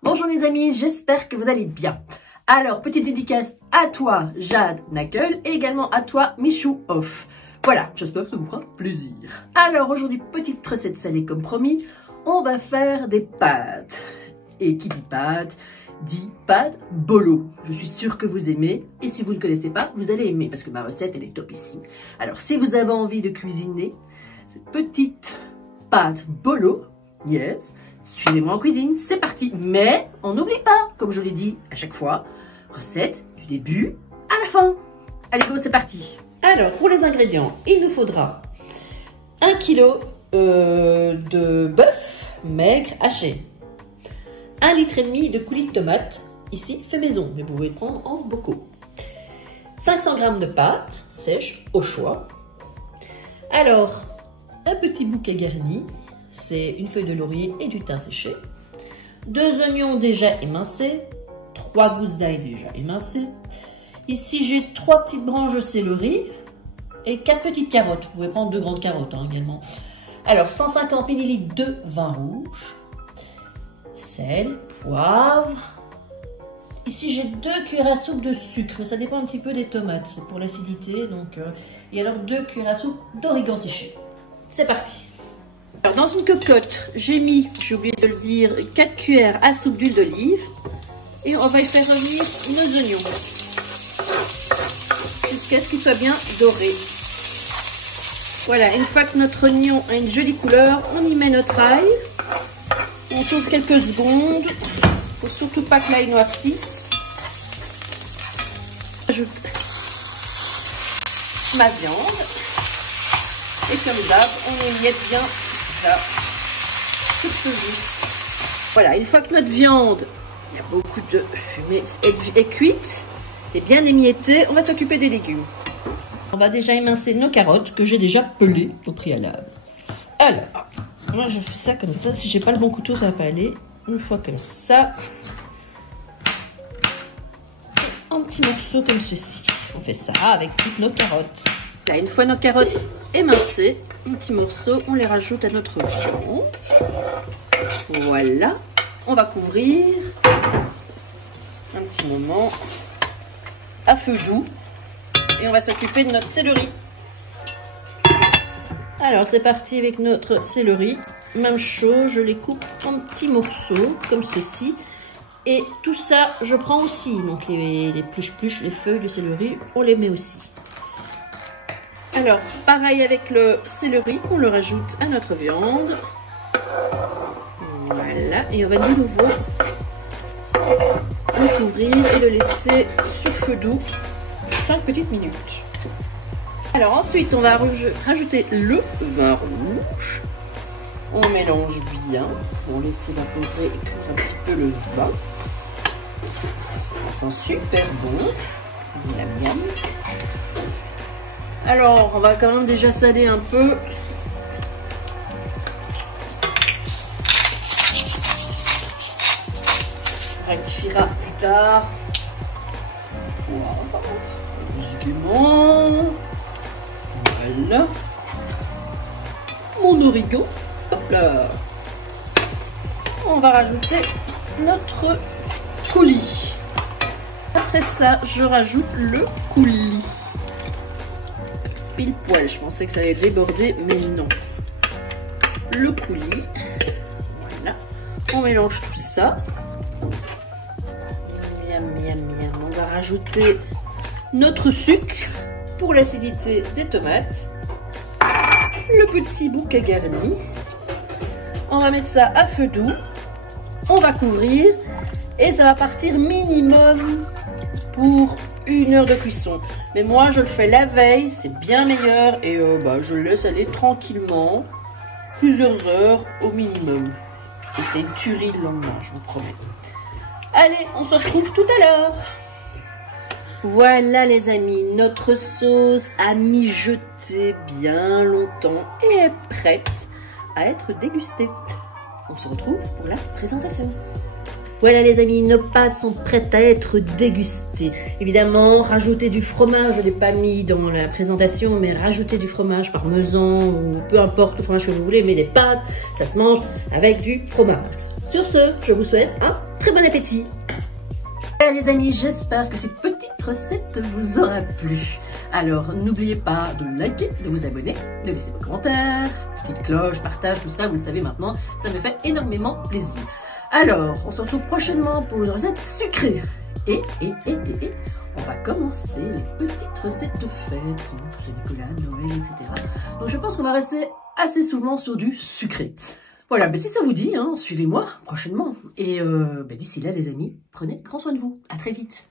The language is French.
Bonjour les amis, j'espère que vous allez bien. Alors, petite dédicace à toi, Jade Nackel, et également à toi, Michou Off. Voilà, j'espère que ça vous fera plaisir. Alors, aujourd'hui, petite recette salée comme promis, on va faire des pâtes. Et qui dit pâtes bolo. Je suis sûre que vous aimez, et si vous ne connaissez pas, vous allez aimer, parce que ma recette, elle est topissime. Alors, si vous avez envie de cuisiner ces petites pâtes bolo, yes, suivez-moi en cuisine, c'est parti. Mais on n'oublie pas, comme je l'ai dit à chaque fois, recette du début à la fin. Allez go, c'est parti. Alors pour les ingrédients, il nous faudra 1 kg de bœuf maigre haché, 1,5 litre de coulis de tomates, ici fait maison, mais vous pouvez le prendre en bocaux, 500 g de pâtes sèches au choix. Alors un petit bouquet garni, c'est une feuille de laurier et du thym séché, 2 oignons déjà émincés, 3 gousses d'ail déjà émincées. Ici j'ai 3 petites branches de céleri et 4 petites carottes. Vous pouvez prendre 2 grandes carottes également. Alors 150 ml de vin rouge, sel, poivre. Ici j'ai 2 cuillères à soupe de sucre, mais ça dépend un petit peu des tomates, c'est pour l'acidité. Donc, et alors 2 cuillères à soupe d'origan séché. C'est parti. Alors dans une cocotte, j'ai mis, j'ai oublié de le dire, 4 cuillères à soupe d'huile d'olive. Et on va y faire revenir nos oignons jusqu'à ce qu'ils soient bien dorés. Voilà, une fois que notre oignon a une jolie couleur, on y met notre ail. On tourne quelques secondes. Il ne faut surtout pas que l'ail noircisse. J'ajoute ma viande. Et comme d'hab, on émiette bien ça. Tout vite. Voilà, une fois que notre viande, il y a beaucoup de fumée, est cuite et bien émiettée, on va s'occuper des légumes. On va déjà émincer nos carottes que j'ai déjà pelées au préalable. Alors, moi je fais ça comme ça. Si j'ai pas le bon couteau, ça va pas aller. Une fois comme ça, en petits morceaux comme ceci. On fait ça avec toutes nos carottes. Là, une fois nos carottes émincées, en petits morceaux, on les rajoute à notre viande. Voilà. On va couvrir un petit moment à feu doux et on va s'occuper de notre céleri. Alors c'est parti avec notre céleri. Même chose, je les coupe en petits morceaux comme ceci. Et tout ça, je prends aussi. Donc les pluches, les feuilles de céleri, on les met aussi. Alors pareil avec le céleri, on le rajoute à notre viande. Voilà, et on va de nouveau le couvrir et le laisser sur feu doux 5 petites minutes. Alors ensuite, on va rajouter le vin rouge. On mélange bien, on laisse évaporer et cuire un petit peu le vin. Ça sent super bon. Miam, miam. Alors, on va quand même déjà saler un peu. Rectifiera plus tard. Voilà. Voilà. Mon origan. Hop là. On va rajouter notre coulis. Après ça, je rajoute le coulis. Pile poil, je pensais que ça allait déborder, mais non. Le coulis. Voilà. On mélange tout ça. Miam, miam, miam. On va rajouter notre sucre pour l'acidité des tomates. Le petit bouquet garni. On va mettre ça à feu doux. On va couvrir et ça va partir minimum pour 1 heure de cuisson. Mais moi je le fais la veille, c'est bien meilleur et je le laisse aller tranquillement plusieurs heures au minimum. Et c'est une tuerie le lendemain, je vous promets. Allez, on se retrouve tout à l'heure. Voilà les amis, notre sauce a mijoté bien longtemps et est prête à être dégustée. On se retrouve pour la présentation. Voilà les amis, nos pâtes sont prêtes à être dégustées. Évidemment, rajoutez du fromage, je ne l'ai pas mis dans la présentation, mais rajoutez du fromage parmesan ou peu importe le fromage que vous voulez, mais les pâtes, ça se mange avec du fromage. Sur ce, je vous souhaite un très bon appétit. Et les amis, j'espère que cette petite recette vous aura plu. Alors, n'oubliez pas de liker, de vous abonner, de laisser vos commentaires, petite cloche, partage, tout ça, vous le savez maintenant, ça me fait énormément plaisir. Alors, on se retrouve prochainement pour une recette sucrée. Et, on va commencer les petites recettes de fête, Saint-Nicolas, Noël, etc. Donc je pense qu'on va rester assez souvent sur du sucré. Voilà, mais si ça vous dit, hein, suivez-moi prochainement. Et d'ici là, les amis, prenez grand soin de vous. À très vite.